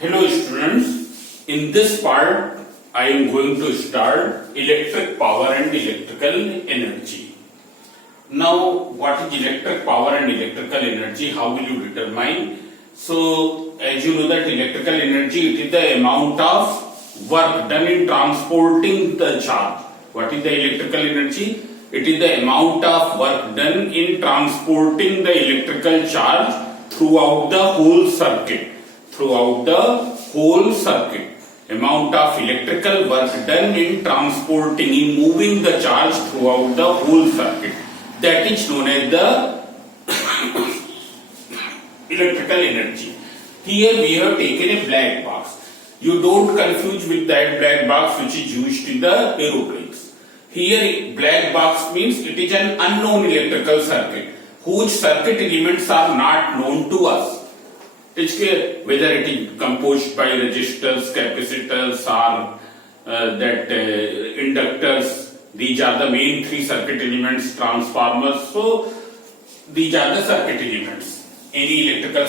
Hello students, in this part I am going to start electric power and electrical energy. Now what is electric power and electrical energy? How will you determine? So as you know that electrical energy, it is the amount of work done in transporting the charge. What is the electrical energy? It is the amount of work done in transporting the electrical charge throughout the whole circuit. Throughout the whole circuit, amount of electrical work done in transporting, in moving the charge throughout the whole circuit. That is known as the electrical energy. Here we have taken a black box. You don't confuse with that black box which is used in the aeroplanes. Here black box means it is an unknown electrical circuit whose circuit elements are not known to us. It's clear whether it is composed by resistors, capacitors or inductors. These are the main three circuit elements, transformers. So these are the circuit elements. Any electrical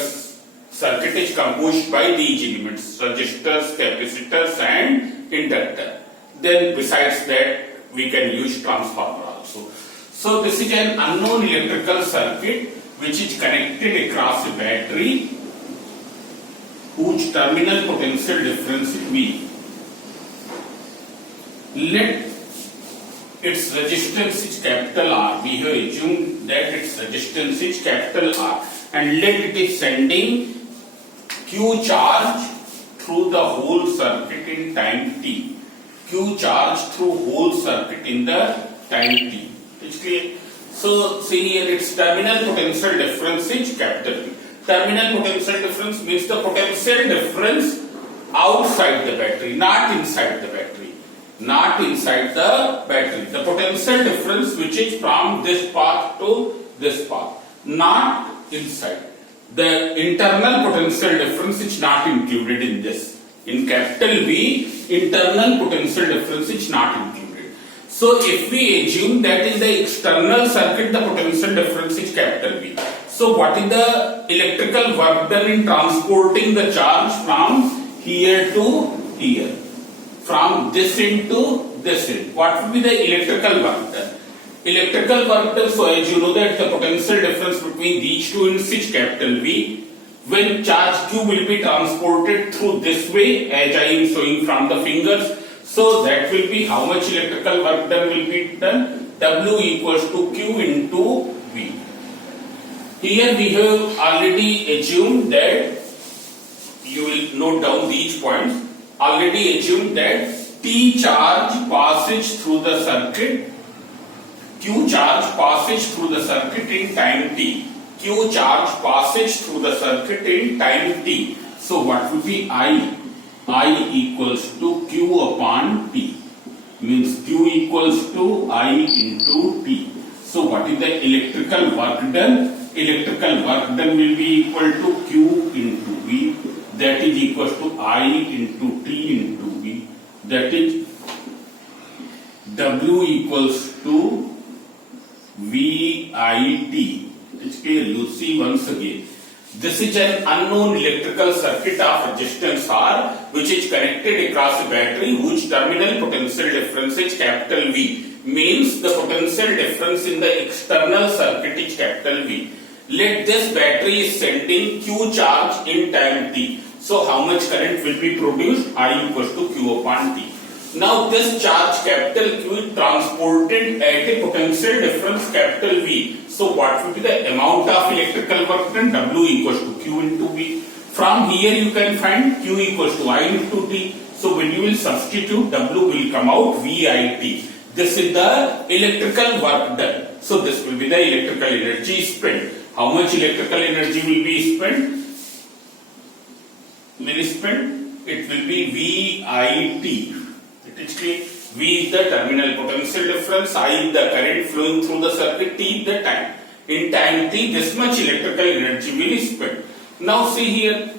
circuit is composed by these elements, resistors, capacitors and inductor. Then besides that we can use transformer also. So this is an unknown electrical circuit which is connected across a battery whose terminal potential difference is V. Let its resistance is capital R. We have assumed that its resistance is capital R, and let it is sending Q charge through the whole circuit in time t. Q charge through whole circuit in the time t. It's clear. So see here its terminal potential difference is capital V. Terminal potential difference means the potential difference outside the battery, not inside the battery. Not inside the battery. The potential difference which is from this path to this path, not inside. The internal potential difference is not included in this. In capital V, internal potential difference is not included. So if we assume that in the external circuit the potential difference is capital V. So what is the electrical work done in transporting the charge from here to here? From this end to this end. What will be the electrical work done? Electrical work done, so as you know that the potential difference between these two ends is capital V. When charge Q will be transported through this way, as I am showing from the fingers, so that will be how much electrical work done will be done? W equals to Q into V. Here we have already assumed that, you will note down these points, already assumed that T charge passes through the circuit, Q charge passes through the circuit in time t. Q charge passes through the circuit in time t. So what will be I? I equals to Q upon T. Means Q equals to I into T. So what is the electrical work done? Electrical work done will be equal to Q into V. That is equal to I into T into V. That is W equals to VIT. It's clear. You see once again. This is an unknown electrical circuit of resistance R which is connected across a battery whose terminal potential difference is capital V. Means the potential difference in the external circuit is capital V. Let this battery is sending Q charge in time t. So how much current will be produced? I equals to Q upon T. Now this charge capital Q is transported at a potential difference capital V. So what will be the amount of electrical work done? W equals to Q into V. From here you can find Q equals to I into T. So when you will substitute, W will come out VIT. This is the electrical work done. So this will be the electrical energy spent. How much electrical energy will be spent? It will be VIT. It is clear. V is the terminal potential difference, I is the current flowing through the circuit, T is the time. In time T, this much electrical energy will be spent. Now see here,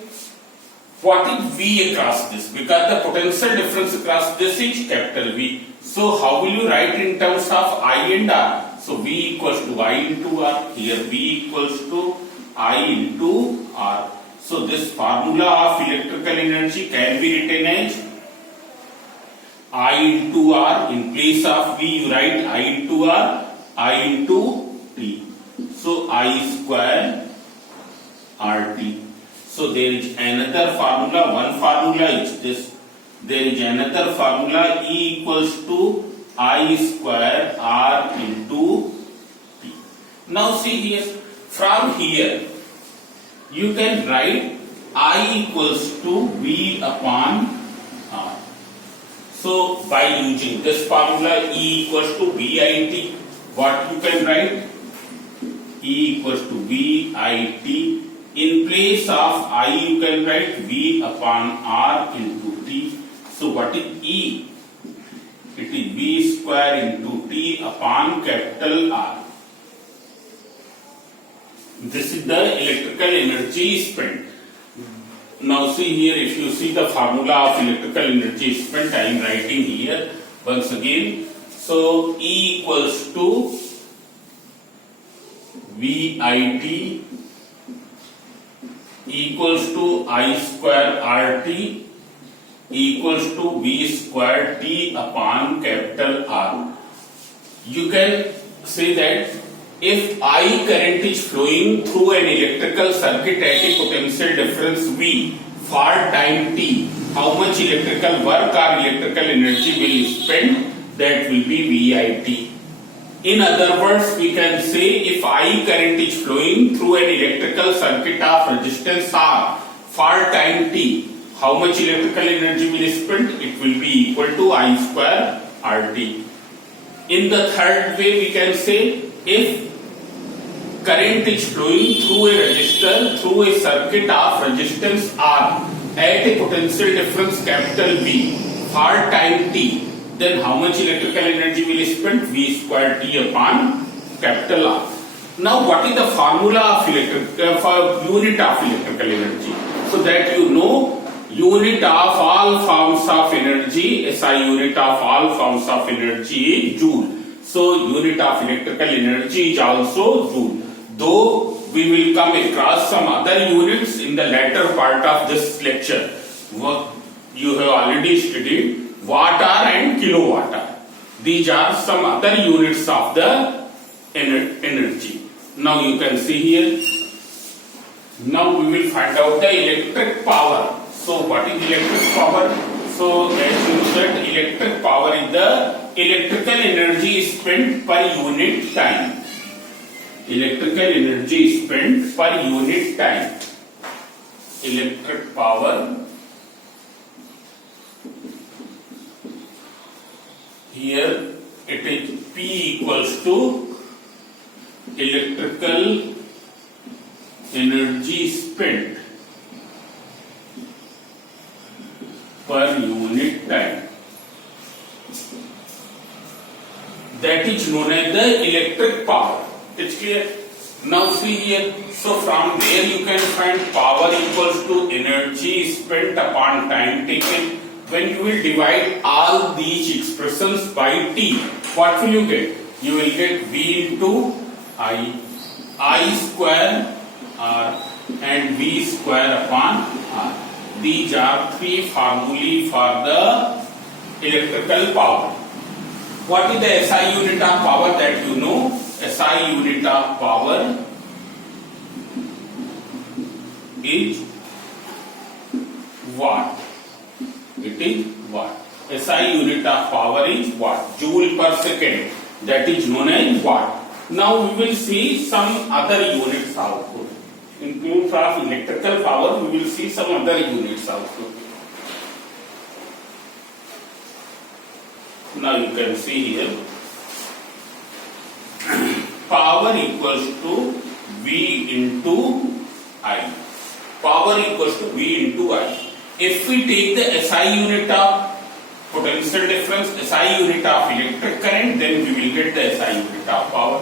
what is V across this? Because the potential difference across this is capital V. So how will you write in terms of I and R? So V equals to I into R. Here V equals to I into R. So this formula of electrical energy can be written as I into R. In place of V, you write I into R, I into T. So I square RT. So there is another formula. One formula is this. There is another formula, E equals to I square R into T. Now see here, from here you can write I equals to V upon R. So by using this formula, E equals to VIT, what you can write? E equals to VIT. In place of I, you can write V upon R into T. So what is E? It is V square into T upon capital R. This is the electrical energy spent. Now see here, if you see the formula of electrical energy spent, I am writing here once again. So E equals to VIT equals to I square RT equals to V square T upon capital R. You can say that if I current is flowing through an electrical circuit at a potential difference V for time T, how much electrical work or electrical energy will spend? That will be VIT. In other words, we can say if I current is flowing through an electrical circuit of resistance R for time T, how much electrical energy will spend? It will be equal to I square RT. In the third way, we can say if current is flowing through a resistor, through a circuit of resistance R at a potential difference capital V for time T, then how much electrical energy will spend? V square T upon capital R. Now what is the formula of for unit of electrical energy? So that you know, unit of all forms of energy, SI unit of all forms of energy is Joule. So unit of electrical energy is also Joule. Though we will come across some other units in the latter part of this lecture. You have already studied watt hour and kilowatt hour. These are some other units of the energy. Now you can see here. Now we will find out the electric power. So what is electric power? So as you know that electric power is the electrical energy spent per unit time. Electrical energy spent per unit time. Electric power. Here it is P equals to electrical energy spent per unit time. That is known as the electric power. It's clear? Now see here. So from there you can find power equals to energy spent upon time taken. When you will divide all these expressions by T, what will you get? You will get V into I square R and V square upon R. These are three formulae for the electrical power. What is the SI unit of power that you know? SI unit of power is watt. It is watt. SI unit of power is watt. Joule per second. That is known as watt. Now we will see some other units output. In terms of electrical power, we will see some other units output. Now you can see here. Power equals to V into I. Power equals to V into I. If we take the SI unit of potential difference, SI unit of electric current, then we will get the SI unit of power.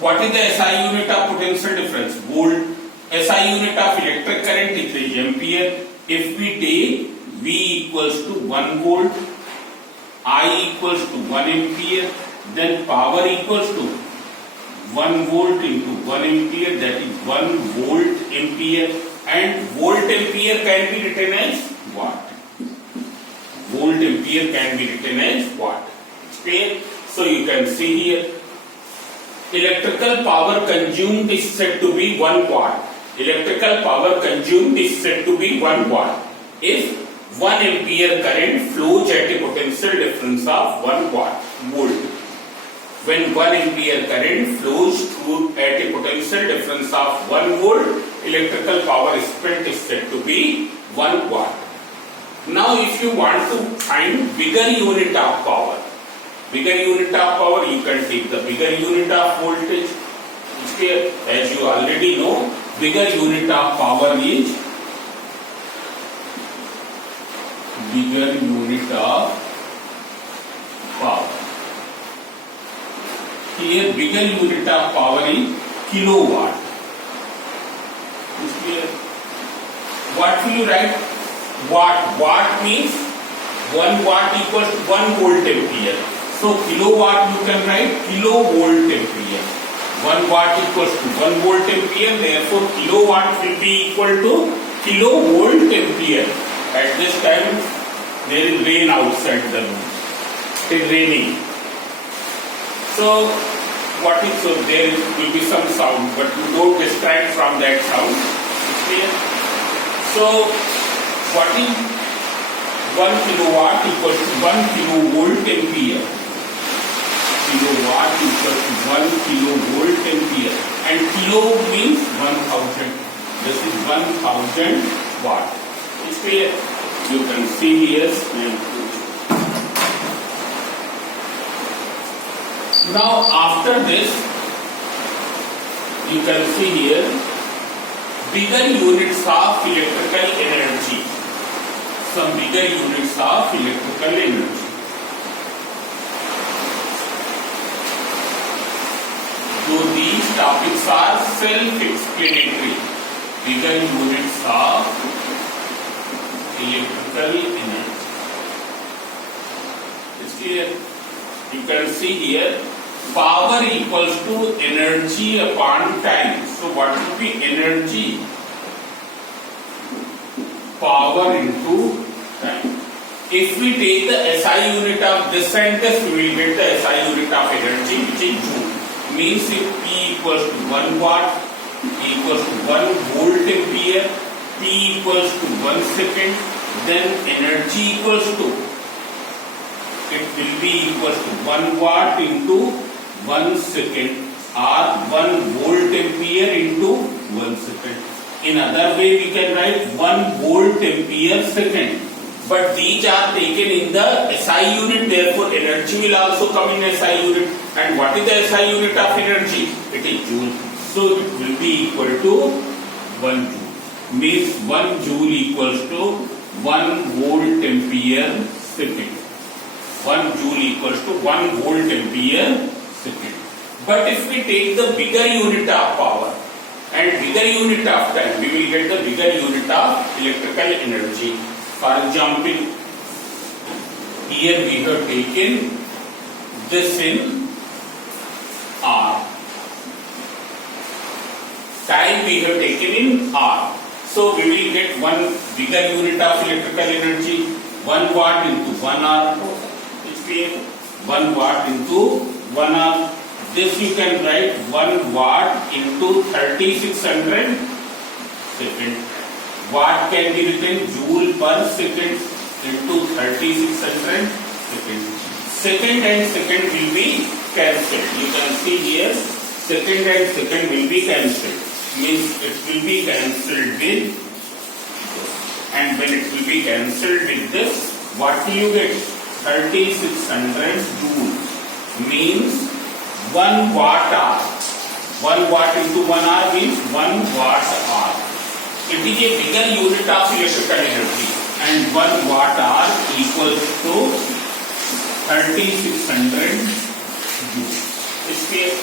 What is the SI unit of potential difference? Volt. SI unit of electric current is ampere. If we take V equals to 1 volt, I equals to 1 ampere, then power equals to 1 volt into 1 ampere, that is 1 volt ampere, and volt ampere can be written as watt. Volt ampere can be written as watt. Clear? So you can see here, electrical power consumed is said to be 1 watt. Electrical power consumed is said to be 1 watt if 1 ampere current flows at a potential difference of 1 volt. When 1 ampere current flows through at a potential difference of 1 volt, electrical power spent is said to be 1 watt. Now if you want to find bigger unit of power, you can take the bigger unit of voltage. As you already know, bigger unit of power is bigger unit of power. Here bigger unit of power is kilowatt. What will you write? Watt. Watt means 1 watt equals to 1 volt ampere. So kilowatt you can write kilovolt ampere. 1 watt equals to 1 volt ampere. Therefore kilowatt will be equal to kilovolt ampere. At this time there is rain outside the room. It is raining. So there will be some sound, but you don't distract from that sound. Clear? So what is 1 kilowatt equals to 1 kilovolt ampere? Kilowatt equals to 1 kilovolt ampere, and kilo means 1000. This is 1000 watt. It's clear? You can see here. Now after this, you can see here bigger units of electrical energy. Some bigger units of electrical energy. So these topics are self-explanatory. Bigger units of electrical energy. It's clear? You can see here, power equals to energy upon time. So what will be energy? Power into time. If we take the SI unit of this and this, we will get the SI unit of energy, which is joule. Means if P equals to 1 watt equals to 1 volt ampere, T equals to 1 second, then energy equals to, it will be equals to 1 watt into 1 second or 1 volt ampere into 1 second. In other way we can write 1 volt ampere second. But these are taken in the SI unit, therefore energy will also come in SI unit. And what is the SI unit of energy? It is joule. So it will be equal to 1 joule. Means 1 joule equals to 1 volt ampere second. 1 joule equals to 1 volt ampere second. But if we take the bigger unit of power and bigger unit of time, we will get the bigger unit of electrical energy. For example, here we have taken this in R. Time we have taken in R. So we will get one bigger unit of electrical energy, 1 watt into 1 hour. It's clear? 1 watt into 1 hour. This you can write 1 watt into 3600 seconds. Watt can be written joule per second into 3600 seconds. Second and second will be cancelled. You can see here, second and second will be cancelled. Means it will be cancelled with, and when it will be cancelled with this, what will you get? 3600 joule. Means 1 watt hour. 1 watt into 1 hour means 1 watt hour. It is a bigger unit of electrical energy, and 1 watt hour equals to 3600 joule. It's clear?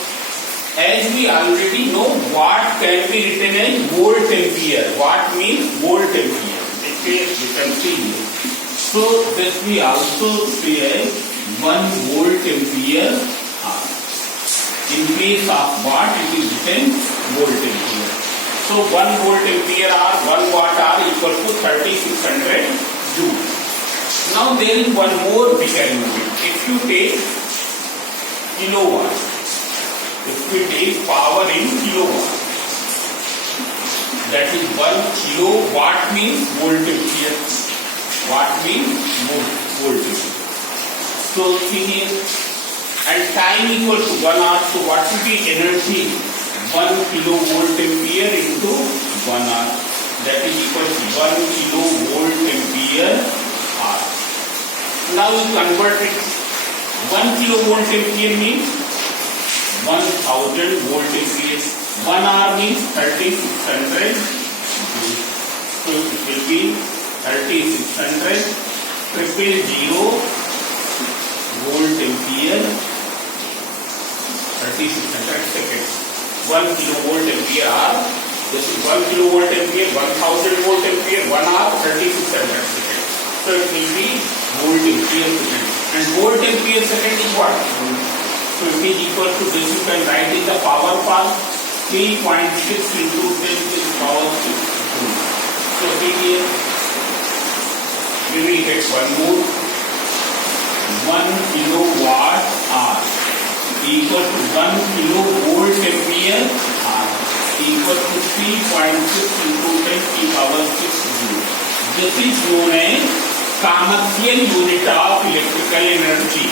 As we already know, watt can be written as volt ampere. Watt means volt ampere. It's clear? You can see here. So this we also say as 1 volt ampere hour. In place of watt, it is written volt ampere. So 1 volt ampere or 1 watt hour equal to 3600 joule. Now there is one more bigger unit. If you take kilowatt, if we take power in kilowatt, that is 1 kilowatt means volt ampere. Watt means volt ampere. So see here, and time equal to 1 hour. So what will be energy? 1 kilovolt ampere into 1 hour. That is equal to 1 kilovolt ampere hour. Now we convert it. 1 kilovolt ampere means 1000 volt ampere. 1 hour means 3600. So it will be 3600 triple zero volt ampere, 3600 seconds. 1 kilovolt ampere hour. This is 1 kilovolt ampere, 1000 volt ampere, 1 hour, 3600 seconds. So it will be volt ampere second. And volt ampere second is what? So it is equal to this. You can write in the power part 3.6 into 10 to the power 6. So here we will get one more. 1 kilowatt hour equal to 1 kilovolt ampere hour equal to 3.6 into 10 to the power 6 joule. This is known as commercial unit of electrical energy.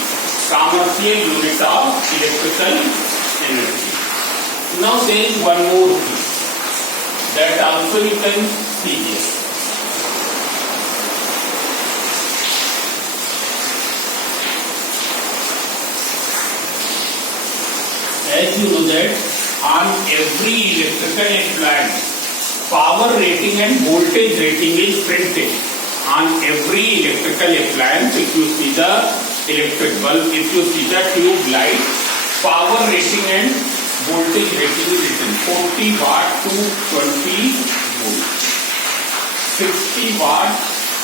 Commercial unit of electrical energy. Now there is one more thing that also you can see here. As you know that on every electrical appliance, power rating and voltage rating is printed. On every electrical appliance, if you see the electric bulb, if you see the tube light, power rating and voltage rating is written. 40 watt to 20 volt, 60 watt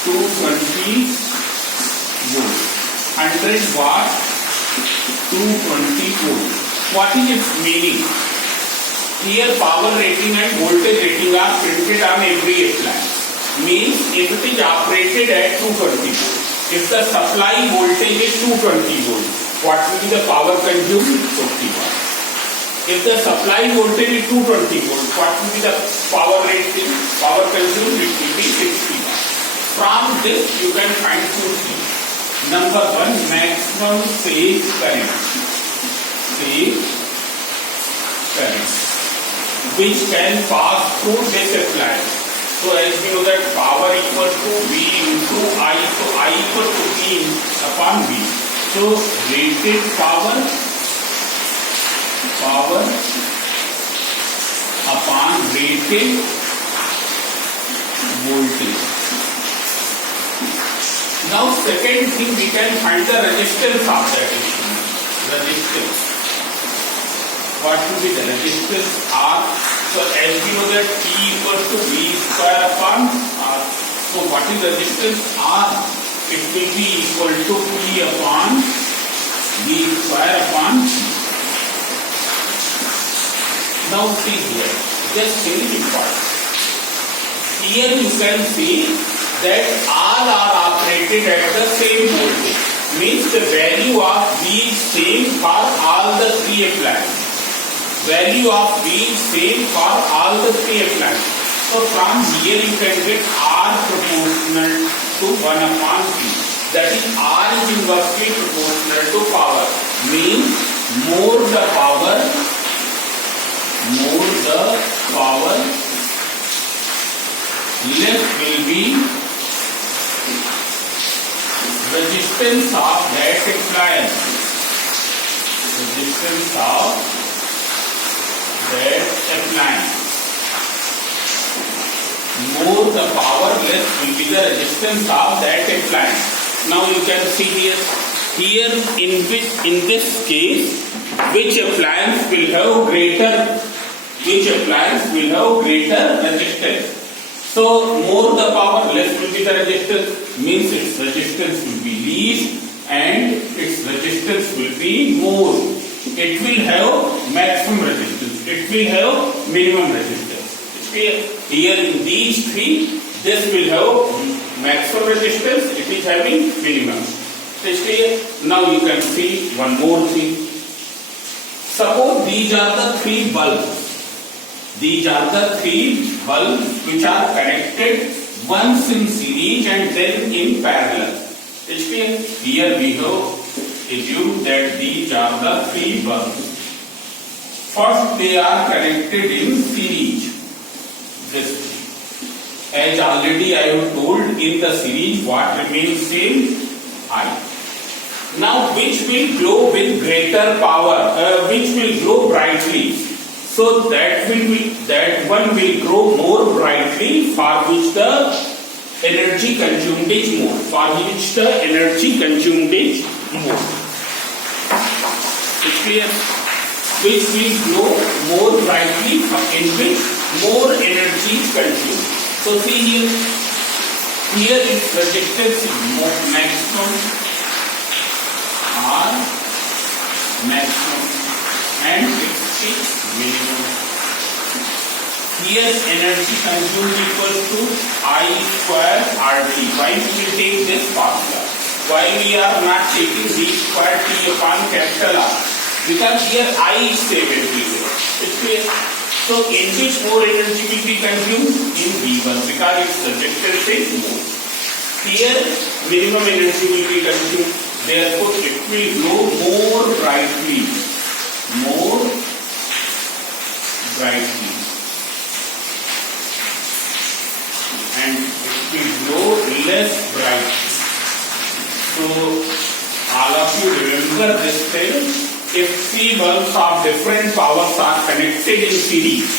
to 20 volt, 100 watt to 20 volt. What is its meaning? Here power rating and voltage rating are printed on every appliance. Means if it is operated at 220 volt, if the supply voltage is 220 volt, what will be the power consumed? 50 watt. If the supply voltage is 220 volt, what will be the power rating? Power consumed? It will be 60 watt. From this you can find two things. Number one, maximum phase current. Phase current which can pass through this appliance. So as we know that power equal to V into I, so I equal to P upon V. So rated power upon rated voltage. Now second thing, we can find the resistance of that instrument. Resistance. What will be the resistance R? So as we know that P equals to V square upon R. So what is resistance R? It will be equal to P upon V square upon P. Now see here, just very important. Here you can see that all are operated at the same voltage. Means the value of V is same for all the three appliances. Value of V is same for all the three appliances. So from here you can get R proportional to 1 upon P. That is R is inversely proportional to power. Means more the power, less will be resistance of that appliance. Resistance of that appliance. More the power, less will be the resistance of that appliance. Now you can see here in this case, which appliance will have greater resistance. So more the power, less will be the resistance, means its resistance will be least and its resistance will be more. it will have maximum resistance, it will have minimum resistance. Here in these three, this will have maximum resistance, it is having minimum. Now you can see one more thing. Suppose these are the three bulbs. These are the three bulbs which are connected once in series and then in parallel. Here we have assumed that these are the three bulbs. First they are connected in series. This, as already I have told, in the series what remains same? I. Now which will glow with greater power, which will glow brightly. So that one will glow more brightly, for which the energy consumed is more. For which the energy consumed is more. It's clear? Which will glow more brightly, in which more energy is consumed. So see here its resistance is maximum. R maximum and its minimum. Here energy consumed equals to I square RT. Why we will take this formula? Why we are not taking V square T upon capital R? Because here I is same everywhere. It's clear? So in which more energy will be consumed? In V1, because its resistance is more. Here minimum energy will be consumed. Therefore, it will glow more brightly. More brightly. And it will glow less brightly. So, all of you remember this thing. If three bulbs of different powers are connected in series,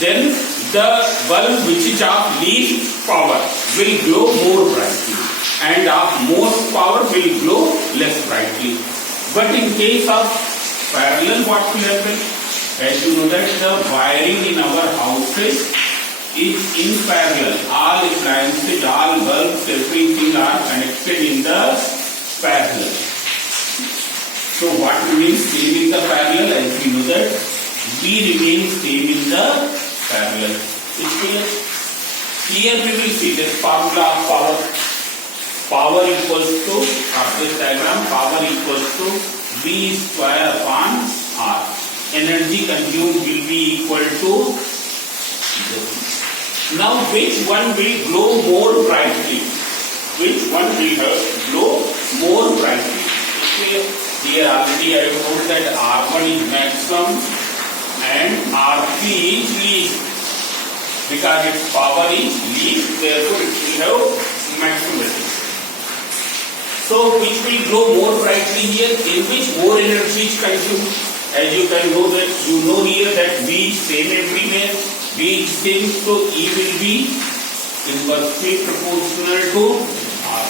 then the bulb which is of least power will glow more brightly, and of most power will glow less brightly. But in case of parallel, what will happen? As you know that the wiring in our houses is in parallel. All appliances, all bulbs, everything are connected in the parallel. So what remains same in the parallel? As we know that V remains same in the parallel. It's clear? Here we will see this formula of power. Power equals to, of this diagram, power equals to V square upon R. Energy consumed will be equal to this. Now which one will glow more brightly? Which one will glow more brightly? Here already I have told that R1 is maximum and R3 is least. Because its power is least, therefore it will have maximum resistance. So which will glow more brightly here? In which more energy is consumed? As you can know that, you know here that V is same everywhere. V is same, so E will be inversely proportional to R.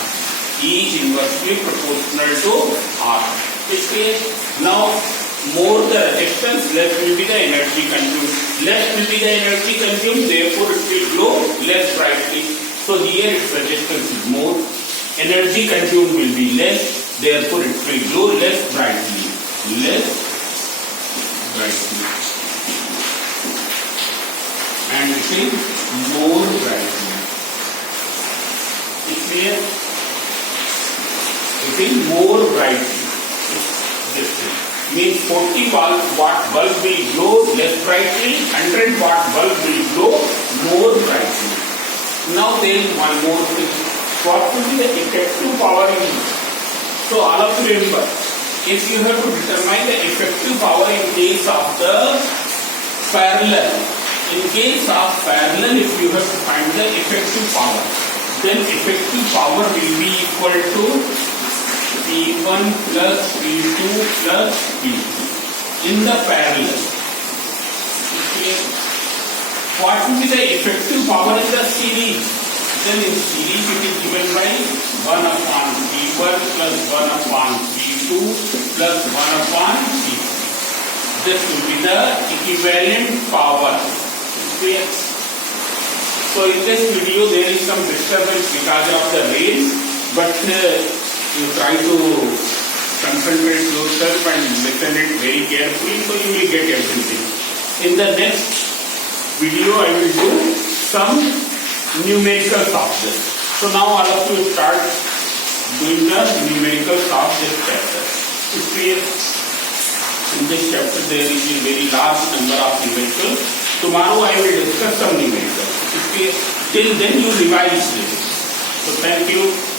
E is inversely proportional to R. It's clear? Now more the resistance, less will be the energy consumed. Less will be the energy consumed, therefore it will glow less brightly. So here its resistance is more. Energy consumed will be less, therefore it will glow less brightly. Less brightly. And it is more brightly. It's clear? It is more brightly. This thing means 40 watt bulb will glow less brightly, 100 watt bulb will glow more brightly. Now there is one more thing. What will be the effective power in it? So all of you remember, if you have to determine the effective power in case of the parallel, if you have to find the effective power, then effective power will be equal to P1 plus P2 plus P3 in the parallel. Okay. What will be the effective power in the series? Then in series it is given by 1 upon P1 plus 1 upon P2 plus 1 upon P3. This will be the equivalent power. Okay. So in this video there is some disturbance because of the rain, but you try to concentrate yourself and listen it very carefully, so you will get everything. In the next video, I will do some numericals of this. So now all of you start doing the numericals of this chapter. इसलिए in this chapter there is a very large number of numericals. Tomorrow I will discuss some numericals. इसलिए till then you revise this. So thank you.